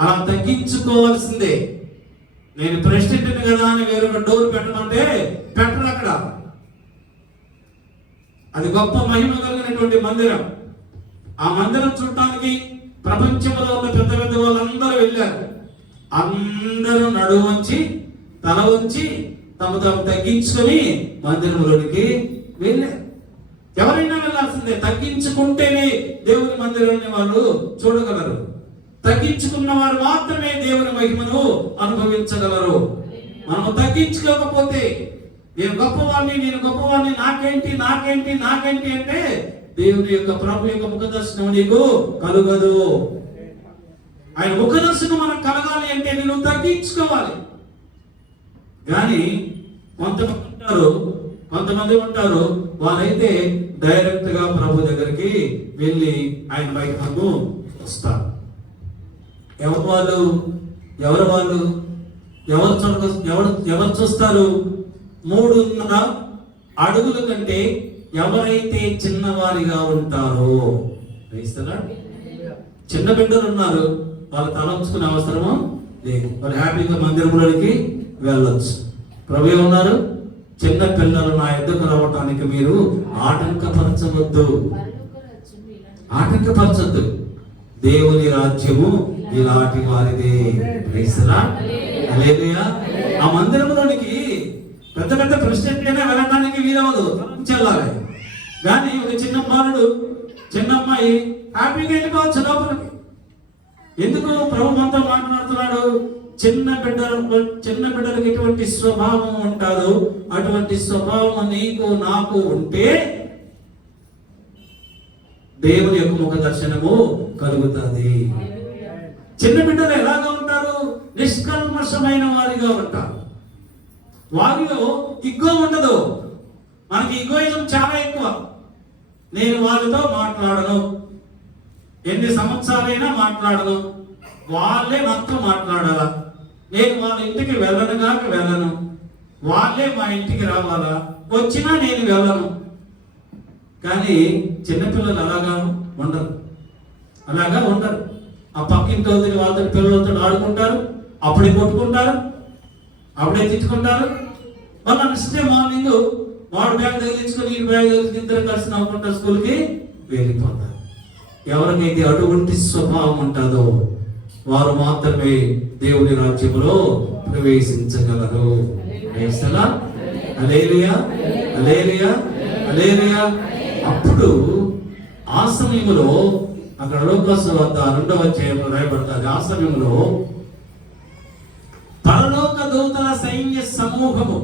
అలా తగ్గించుకోవాల్సిందే. నేను ప్రెసిడెంట్ కదా అని వేరొక డోర్ పెట్టమంటే పెట్టరు అక్కడ. అది గొప్ప మహిమ కలిగినటువంటి మందిరం. ఆ మందిరం చూడటానికి ప్రపంచంలో ఉన్న పెద్ద పెద్ద వాళ్ళందరూ వెళ్ళారు. అందరూ నడుము వంచి తల వంచి తాము తగ్గించుకొని మందిరంలోనికి వెళ్ళారు. ఎవరైనా వెళ్ళాల్సిందే. తగ్గించుకుంటేనే దేవుని మందిరాన్ని వాళ్ళు చూడగలరు. తగ్గించుకున్న వారు మాత్రమే దేవుని మహిమను అనుభవించగలరు. మనము తగ్గించుకోకపోతే నేను గొప్పవాడిని నాకేంటి అంటే దేవుని యొక్క ప్రభు యొక్క ముఖ దర్శనం నీకు కలుగదు. ఆయన ముఖ దర్శనం మనకు కలగాలి అంటే నేను తగ్గించుకోవాలి. కానీ కొంతమంది ఉంటారు వారైతే డైరెక్ట్ గా ప్రభు దగ్గరికి వెళ్ళి ఆయన మహిమను వస్తారు. ఎవరు చూస్తారు? 3.5 అడుగుల కంటే ఎవరైతే చిన్నవారిగా ఉంటారో, చిన్న బిడ్డలు ఉన్నారు, వాళ్ళు తల ఉంచుకునే అవసరము లేదు. వాళ్ళు హ్యాపీగా మందిరంలోనికి వెళ్ళొచ్చు. ప్రభు ఉన్నారు, చిన్న పిల్లలు నా ఎద్దుకు రావటానికి మీరు ఆటంకపరచవద్దు. దేవుని రాజ్యము ఇలాంటి వారిదే. ఆ మందిరంలోనికి పెద్ద పెద్ద ప్రెసిడెంట్ అయినా వెళ్ళడానికి వీలవదు, చెల్లాలి. కానీ ఒక చిన్న బాలుడు, చిన్న అమ్మాయి హ్యాపీగా వెళ్ళిపోవచ్చు లోపలికి. ఎందుకు? ప్రభు మనతో మాట్లాడుతున్నాడు. చిన్న బిడ్డలకు ఎటువంటి స్వభావం ఉంటుందో అటువంటి స్వభావం నీకు నాకు ఉంటే దేవుని యొక్క ముఖ దర్శనము కలుగుతుంది. చిన్న బిడ్డలు ఎలాగా ఉంటారు? నిష్కల్మషమైన వారిగా ఉంటారు. వారిలో ఇగ్గో ఉండదు. మనకి ఇగోయిజం చాలా ఎక్కువ. నేను వాళ్ళతో మాట్లాడను, ఎన్ని సంవత్సరాలైనా మాట్లాడను, వాళ్ళే నాతో మాట్లాడాలా, నేను వాళ్ళ ఇంటికి వెళ్ళను, వాళ్ళే మా ఇంటికి రావాలా, వచ్చినా నేను వెళ్ళను. కానీ చిన్నపిల్లలు అలాగా ఉండరు. ఆ పక్కింటి వాళ్ళతో పిల్లలతో ఆడుకుంటారు, అప్పుడే కొట్టుకుంటారు, అప్పుడే తిట్టుకుంటారు. మళ్ళీ నెక్స్ట్ మార్నింగ్ వాడు బ్యాగ్ తగిలించుకొని ఈ బ్యాగ్ తగిలించుకుని ఇద్దరు కలిసి నవ్వుకుంటారు, స్కూల్కి వెళ్ళిపోతారు. ఎవరికైతే అటువంటి స్వభావం ఉంటుందో వారు మాత్రమే దేవుని రాజ్యంలో ప్రవేశించగలరు. హల్లెలూయా, హల్లెలూయా, హల్లెలూయా. అప్పుడు ఆ సమయంలో అక్కడ లోకసువార్త 2వ అధ్యాయంలో రాయబడుతుంది. ఆ సమయంలో పరలోక దూతల సైన్య సమూహము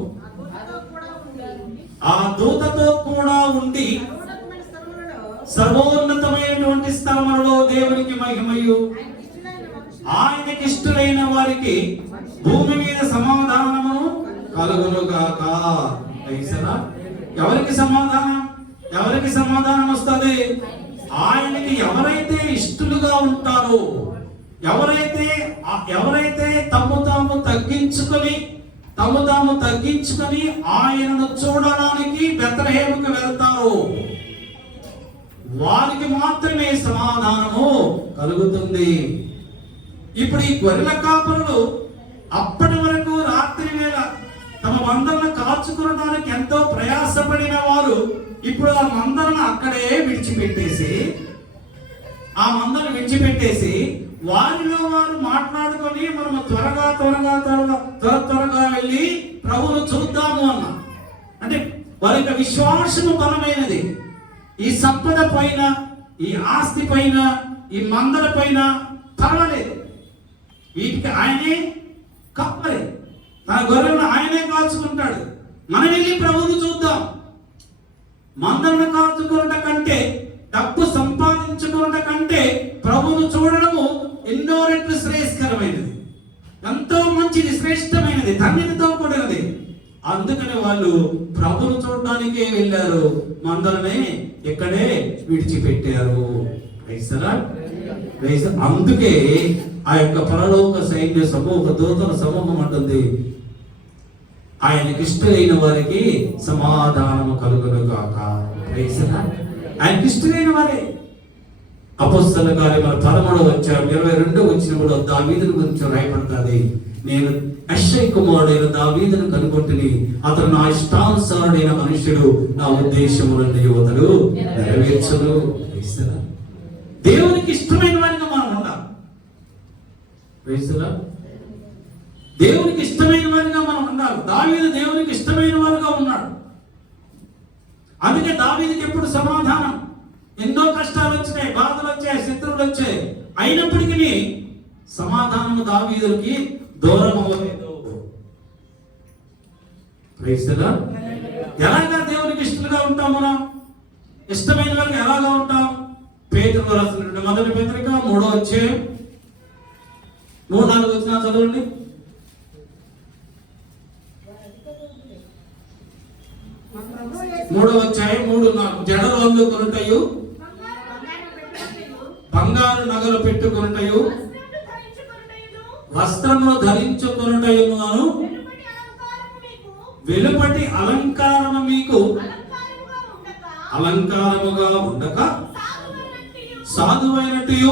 ఆ దూతతో కూడా ఉండి సర్వోన్నతమైనటువంటి స్థలములలో దేవునికి మహిమయు ఆయనకి ఇష్టలైన వారికి భూమి మీద సమాధానము కలుగునుగాక. ఎవరికి సమాధానం వస్తుంది? ఆయనకి ఎవరైతే ఇష్టలుగా ఉంటారో, ఎవరైతే తమ్ము తాము తగ్గించుకొని ఆయనను చూడడానికి బెత్లెహేముకు వెళ్తారో వారికి మాత్రమే సమాధానము కలుగుతుంది. ఇప్పుడు ఈ గొర్రెల కాపరులు అప్పటి వరకు రాత్రి వేళ తమ మందలను కాచుకోవడానికి ఎంతో ప్రయాసపడిన వారు ఇప్పుడు ఆ మందలను అక్కడే విడిచిపెట్టేసి వారిలో వారు మాట్లాడుకొని మనము త్వరగా వెళ్ళి ప్రభువును చూద్దాము అన్న. అంటే వారి యొక్క విశ్వాసము బలమైనది. ఈ సంపద పైన, ఈ ఆస్తి పైన, ఈ మందల పైన పర్వాలేదు, వీటికి ఆయనే కప్పలే, తన గొర్రెలను ఆయనే కాచుకుంటాడు. మనం వెళ్ళి ప్రభువును చూద్దాం. మందలను కాచుకున్న కంటే, డబ్బు సంపాదించుకున్న కంటే ప్రభువును చూడడము ఎన్నో రెట్లు శ్రేయస్కరమైనది, ఎంతో మంచిది, శ్రేష్టమైనది, ధన్యతతో కూడినది. అందుకని వాళ్ళు ప్రభువును చూడడానికే వెళ్ళారు, మందలనే ఇక్కడే విడిచిపెట్టారు. అందుకే ఆ యొక్క పరలోక సైన్య సమూహ దూతల సమూహం అంటుంది, ఆయనకి ఇష్టమైన వారికి సమాధానము కలుగునుగాక. ఆయనకి ఇష్టమైన వారే. అపోస్తల కార్యముల 13వ అధ్యాయం 22వ వచనంలో దావీదును గురించి రాయబడుతుంది. నేను యెష్షై కుమారుడైన దావీదును కనుగొంటిని, అతను నా ఇష్టానుసారుడైన మనుష్యుడు, నా ఉద్దేశములను యువతలు నెరవేర్చును. దేవునికి ఇష్టమైన వారిగా మనం ఉండాలి. దేవునికి ఇష్టమైన వారిగా మనం ఉండాలి. దావీదు దేవునికి ఇష్టమైన వారుగా ఉన్నాడు. అందుకే దావీదుకి ఎప్పుడు సమాధానం. ఎన్నో కష్టాలు వచ్చినాయి, బాధలు వచ్చాయి, శత్రువులు వచ్చాయి, అయినప్పటికీ సమాధానము దావీదుకి దూరం అవ్వలేదు. ఎలాగా దేవునికి ఇష్టంగా ఉంటాం? మనం ఇష్టమైన వారికి ఎలాగా ఉంటాం? పేతురు రాసినటువంటి 1వ పత్రిక 3వ అధ్యాయం 3-4 వచనాలు చదవండి. మూడవ అధ్యాయం 3-4. జడలు అందుకొనుటయు, బంగారు నగలు పెట్టుకొనుటయు, వస్త్రములు ధరించుకొనుటయును, వెలుపటి అలంకారము మీకు అలంకారముగా ఉండక సాధువైనట్టు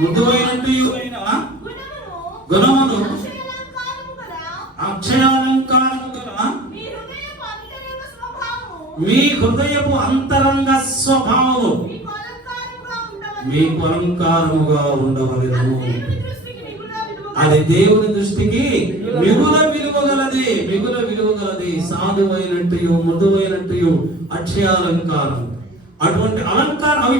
మృదువైనట్టు అయిన గుణమును అక్షయాలంకారము గల మీ హృదయపు అంతరంగ స్వభావము మీకు అలంకారముగా ఉండవలెను. అది దేవుని దృష్టికి మిగుల విలువగలది. సాధువైనట్టు మృదువైనట్టు అక్షయాలంకారం. అటువంటి అలంకారం అవి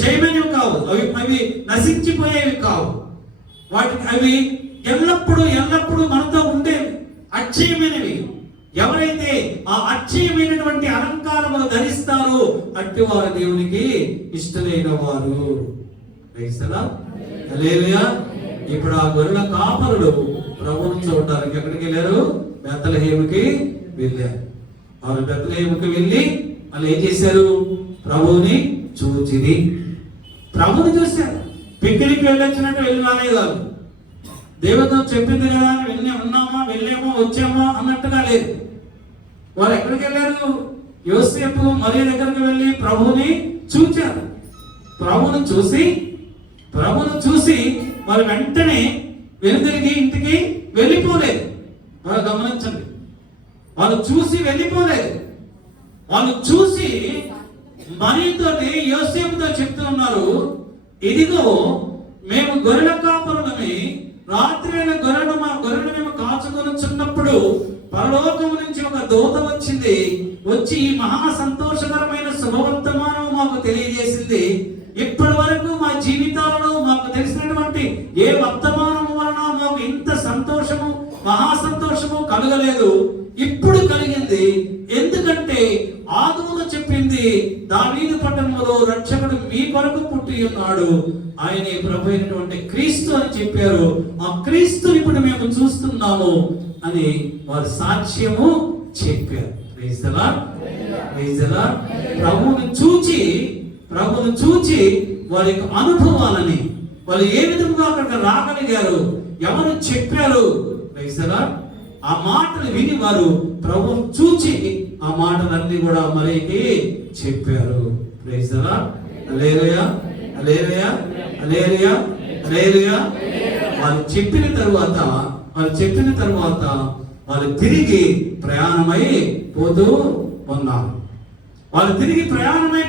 చైతన్యం కావు, అవి నశించిపోయేవి కావు. అవి ఎల్లప్పుడూ మనతో ఉండేవి, అక్షయమైనవి. ఎవరైతే ఆ అక్షయమైనటువంటి అలంకారములు ధరిస్తారో అట్టి వారు దేవునికి ఇష్టమైన వారు. హల్లెలూయా. ఇప్పుడు ఆ గొర్రెల కాపరులు ప్రభువును చూడడానికి ఎక్కడికి వెళ్ళారు? బెత్లెహేముకి వెళ్ళారు. వారు బెత్లెహేముకి వెళ్ళి వాళ్ళు ఏం చేశారు? ప్రభువుని చూచిరి. ప్రభువుని చూశారు. పిక్నిక్ వెళ్ళొచ్చినట్టు వెళ్ళి రాలేదు. వాళ్ళు దేవత చెప్పింది కదా అని ఉన్నామా, వెళ్ళామా, వచ్చామా అన్నట్టుగా లేదు. వారు ఎక్కడికి వెళ్ళారు? యోసేపు మరియ దగ్గరికి వెళ్ళి ప్రభువుని చూచారు. ప్రభువును చూసి వారు వెంటనే వెనుదిరిగి ఇంటికి వెళ్ళిపోలేదు. వాళ్ళు గమనించండి, వాళ్ళు చూసి వెళ్ళిపోలేదు. వాళ్ళు చూసి మరియతోటి యోసేపుతో చెప్తూ ఉన్నారు, ఇదిగో మేము గొర్రెల కాపరులమే, రాత్రి అయిన గొర్రెలు మేము కాచుకొనుచున్నప్పుడు పరలోకము నుంచి ఒక దూత వచ్చి ఈ మహా సంతోషకరమైన శుభవర్తమానం మాకు తెలియజేసింది. ఇప్పటి వరకు మా జీవితాలలో మాకు తెలిసినటువంటి ఏ వర్తమానము వలన మాకు ఇంత సంతోషము, మహా సంతోషము కలగలేదు. ఇప్పుడు కలిగింది. ఎందుకంటే ఆ దూత చెప్పింది, దావీదు పట్టణంలో రక్షకుడు మీ కొరకు పుట్టి ఉన్నాడు, ఆయనే ప్రభు అయినటువంటి క్రీస్తు అని చెప్పారు. ఆ క్రీస్తుని ఇప్పుడు మేము చూస్తున్నాము అని వారు సాక్ష్యము చెప్పారు. ప్రభువును చూచి వారి యొక్క అనుభవాలని, వాళ్ళు ఏ విధంగా అక్కడికి రాగలిగారు, ఎవరు చెప్పారు, ఆ మాటలు విని వారు ప్రభువును చూచి ఆ మాటలన్నీ కూడా మరికి చెప్పారు. హల్లెలూయా, హల్లెలూయా, హల్లెలూయా, హల్లెలూయా. వాళ్ళు చెప్పిన తరువాత వాళ్ళు తిరిగి ప్రయాణమై పోతూ ఉన్నారు. వాళ్ళు తిరిగి ప్రయాణమై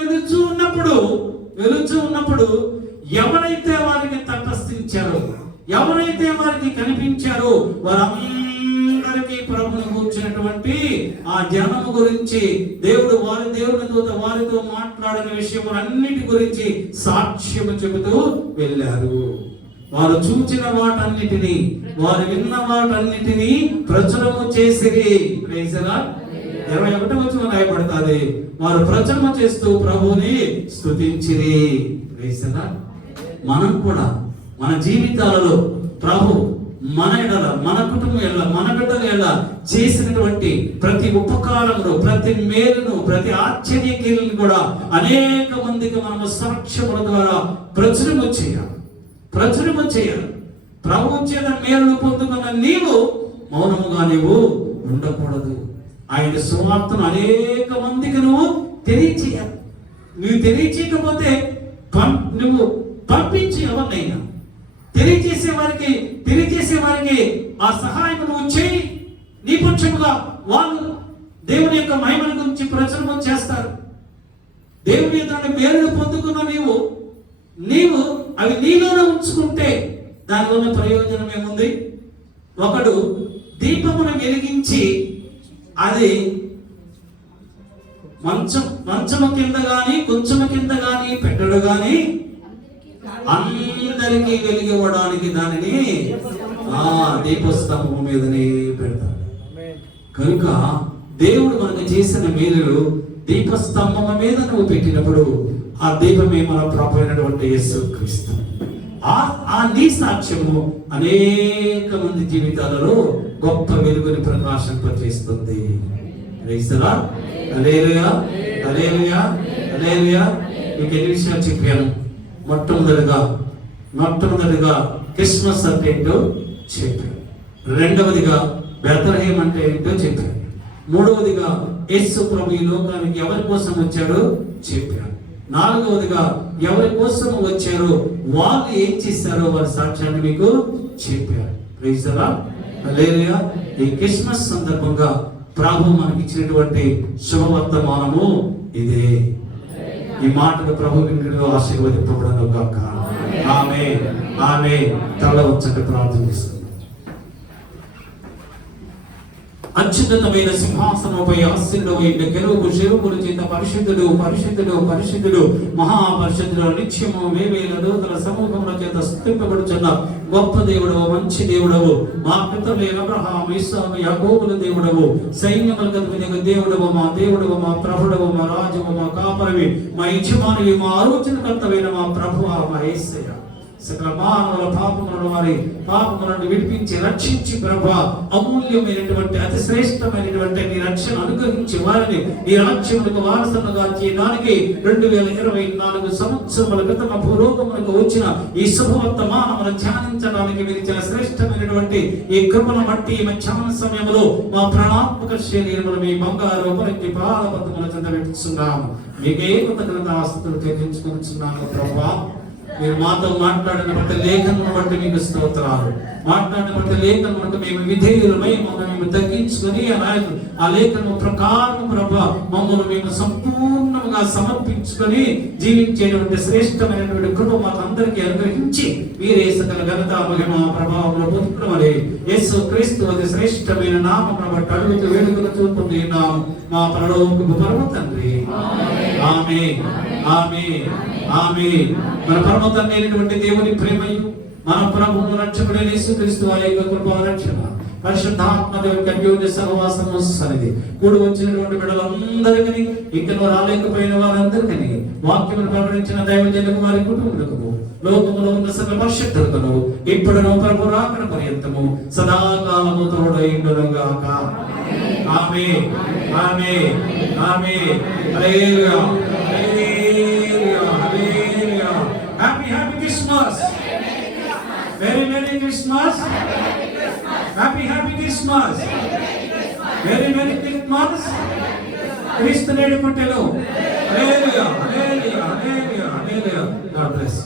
వెలుచు ఉన్నప్పుడు ఎవరైతే వారికి తటస్థించారో, ఎవరైతే వారికి కనిపించారో వారందరికీ ప్రభువును కూర్చున్నటువంటి ఆ జనము గురించి దేవుని దూత వారితో మాట్లాడిన విషయములన్నిటి గురించి సాక్ష్యము చెబుతూ వెళ్ళారు. వారు చూచిన వాటన్నిటిని, వారు విన్న వాటన్నిటిని ప్రచురము చేసిరి. 21వ వచనం రాయబడుతుంది, వారు ప్రచురము చేస్తూ ప్రభువుని స్తుతించిరి. మనం కూడా మన జీవితాలలో ప్రభు మన ఎడల, మన కుటుంబం ఎడల, మన బిడ్డల ఎడల చేసినటువంటి ప్రతి ఉపకారమును, ప్రతి మేలును, ప్రతి ఆశ్చర్య క్రియలను కూడా అనేక మందికి మనము సాక్ష్యముల ద్వారా ప్రచురము చేయాలి. ప్రభు చేత మేలును పొందుకున్న నీవు మౌనముగా నీవు ఉండకూడదు. ఆయన సువార్తను అనేక మందికి నువ్వు తెలియచేయాలి. నువ్వు తెలియచేయకపోతే నువ్వు పంపించి ఎవరినైనా తెలియజేసే వారికి ఆ సహాయం నువ్వు చేయి. నీ పక్షముగా వాళ్ళు దేవుని యొక్క మహిమల గురించి ప్రచురణ చేస్తారు. దేవుని యొక్క మేలును పొందుకున్న నీవు అవి నీలోనే ఉంచుకుంటే దానివల్ల ప్రయోజనం ఏముంది? ఒకడు దీపమును వెలిగించి అది మంచము కింద గాని కొంచెము కింద గాని పెట్టడు గాని అందరికీ వెలిగివ్వడానికి దానిని దీపస్తంభం మీదనే పెడతాడు. కనుక దేవుడు మనకు చేసిన మేలులు దీపస్తంభం మీద నువ్వు పెట్టినప్పుడు ఆ దీపమే మన ప్రభు అయినటువంటి యేసుక్రీస్తు. ఆ నీ సాక్ష్యము అనేక మంది జీవితాలలో గొప్ప వెలుగుని ప్రకాశింపజేస్తుంది. హల్లెలూయా, హల్లెలూయా, హల్లెలూయా. మీకు ఎన్ని విషయాలు చెప్పాను. మొట్టమొదటిగా క్రిస్మస్ అంటే ఏంటో చెప్పాను. రెండవదిగా బెత్లెహేం అంటే ఏంటో చెప్పాను. మూడవదిగా యేసు ప్రభు ఈ లోకానికి ఎవరి కోసం వచ్చాడో చెప్పాను. నాలుగవదిగా ఎవరి కోసం వచ్చారో వాళ్ళు ఏం చేశారో వారి సాక్ష్యాన్ని మీకు చెప్పారు. ప్రైజ్ ది లార్డ్, హల్లెలూయా. ఈ క్రిస్మస్ సందర్భంగా ప్రభు మనకి ఇచ్చినటువంటి శుభవర్తమానము ఇదే. ఈ మాటలు ప్రభు వినికిడిలో ఆశీర్వదింపబడను గాక. ఆమేన్, ఆమేన్. తల వంచండి, ప్రార్థన చేస్తున్నాం. అత్యున్నతమైన సింహాసనముపై ఆసీనుడై కెరూబు శిరూపుల చేత పరిశుద్ధుడు పరిశుద్ధుడు పరిశుద్ధుడు మహాపరిశుద్ధుడు నిత్యము వేవేల దూతల సమూహముల చేత స్తుతింపబడుచున్న గొప్ప దేవుడవు, మంచి దేవుడవు, మా పితరులైన అబ్రహాము, ఇస్సాకు, యాకోబుల దేవుడవు, సైన్యములకు అధిపతియగు దేవుడవు, మా దేవుడవు, మా ప్రభుడవు, మా రాజువు, మా కాపరివి, మా యజమానివి, మా ఆలోచనకర్తవైన మా ప్రభువు, మా యేసయ్య. సకల మానవుల పాపములను వారి పాపములను విడిపించి రక్షించి ప్రభువా అమూల్యమైనటువంటి అతి శ్రేష్టమైనటువంటి నీ రక్షణ అనుగ్రహించి వారిని నీ రాజ్యములకు వారసులుగా చేయడానికి 2024 సంవత్సరముల క్రితం భూలోకములకు వచ్చిన ఈ శుభవర్తమానమును ధ్యానించడానికి మీరు ఇచ్చిన శ్రేష్టమైనటువంటి ఈ కృపను బట్టి ఈ మధ్యాహ్న సమయంలో మా ప్రాణాత్మక శరీరములు మీ బంగారు ఉపరికి పాదపద్మముల చెంత పెట్టుచున్నాము. మీకే కృతజ్ఞత ఆస్తులు చెల్లించుకుంటున్నాను ప్రభువా. మీరు మాతో మాట్లాడిన ప్రతి లేఖను బట్టి మీకు స్తోత్రాలు. మాట్లాడిన ప్రతి లేఖను బట్టి మేము విధేయులమై మమ్మల్ని తగ్గించుకొని ఆ లేఖను ప్రకారం ప్రభా మమ్మల్ని మేము సంపూర్ణంగా సమర్పించుకొని జీవించేటువంటి శ్రేష్టమైనటువంటి కృప మాకు అందరికీ అనుగ్రహించి మీరే సకల ఘనత మహిమ ప్రభావంలో పొందుకుని యేసు క్రీస్తు అతి శ్రేష్టమైన నామమును బట్టి అడుగుతూ వేడుకలు చూపుతున్నాం మా పరలోకపు పరమ తండ్రి. ఆమేన్ ఆమేన్ ఆమేన్. మన పరమ తండ్రి అయినటువంటి దేవుని ప్రేమయు మన ప్రభువు రక్షకుడైన యేసుక్రీస్తు వారి యొక్క కృపా రక్షణ పరిశుద్ధాత్మ దేవుని అన్యోన్య సహవాసము సన్నిధి కూడి వచ్చినటువంటి బిడ్డలందరికీ ఇంకనూ రాలేకపోయిన వారందరికీ వాక్యమును ప్రకటించిన దైవజనులకు వారి కుటుంబములకు లోకములో ఉన్న సకల పరిశుద్ధులకు ఇప్పుడును ప్రభు రాకడ పర్యంతము సదాకాలము తోడైండుగాక. Amen amen amen. Hallelujah hallelujah hallelujah. Happy happy Christmas. Merry merry Christmas. Happy happy Christmas. Merry merry Christmas. క్రీస్తు నేడు పుట్టెను. Hallelujah hallelujah hallelujah hallelujah. God bless.